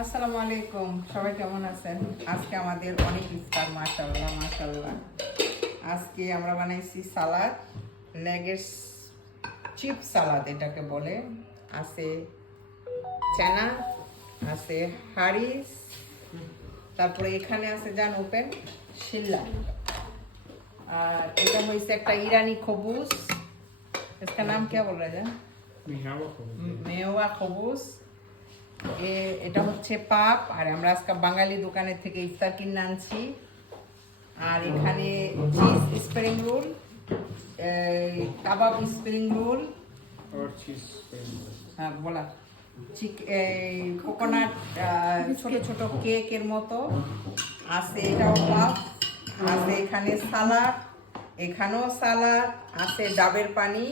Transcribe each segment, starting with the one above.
আসসালামু আলাইকুম, সবাই কেমন আছেন? আজকে আমাদের অনেক ইফতার, মাশাআল্লাহ মাশাআল্লাহ। আজকে আমরা বানাইছি সালাদ, লেগের চিপ সালাদ এটাকে বলে। আছে চানা, আছে হারিস, তারপরে এখানে আছে জান ওপেন শিল্লা, আর এটা হয়েছে একটা ইরানি খবুস। इसका नाम क्या बोल रहा है जान? মেওয়া খবুস। এটা হচ্ছে পাপ, আর আমরা আজকে বাঙালি দোকানের থেকে ইফতার কিনে আনছি। আর এখানে চিজ স্প্রিং রোল, কাবাব স্প্রিং রোল, হ্যাঁ বলা কোকোনাট ছোট ছোট কেকের মতো আছে, এটাও পাপ আছে। এখানে সালাদ, এখানেও সালাদ আছে, ডাবের পানি।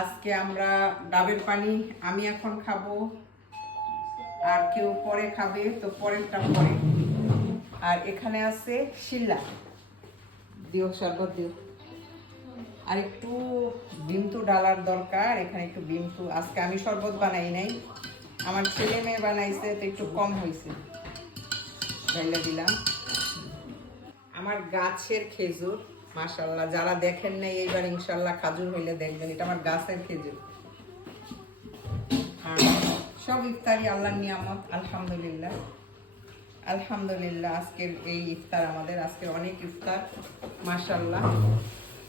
আজকে আমরা ডাবের পানি আমি এখন খাবো, আর কেউ পরে খাবে, তো পরেরটা পরে। আর এখানে আছে শিল্লা, দিও শরবত দিও। আর একটু বিমতু ডালার দরকার, এখানে একটু বিমতু। আজকে আমি শরবত বানাই নাই, আমার ছেলে মেয়ে বানাইছে, তো একটু কম হয়েছে, ঢেলে দিলাম। আমার গাছের খেজুর, মাশাআল্লাহ। যারা দেখেন নাই এইবার ইনশাআল্লাহ খাজুর হইলে দেখবেন, এটা আমার গাছের খেজুর। সব ইফতারি আল্লাহর নিয়ামত, আলহামদুলিল্লাহ আলহামদুলিল্লাহ। আজকের এই ইফতার আমাদের, আজকের অনেক ইফতার মাশাআল্লাহ।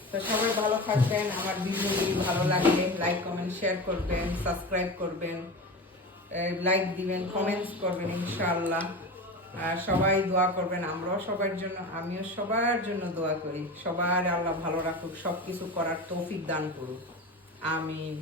তো সবাই ভালো থাকবেন। আমার ভিডিওগুলি ভালো লাগলে লাইক কমেন্ট শেয়ার করবেন, সাবস্ক্রাইব করবেন, লাইক দিবেন, কমেন্টস করবেন ইনশাআল্লাহ। আর সবাই দোয়া করবেন, আমরাও সবার জন্য, আমিও সবার জন্য দোয়া করি। সবার আল্লাহ ভালো রাখুক, সব কিছু করার তৌফিক দান করুক, আমিন।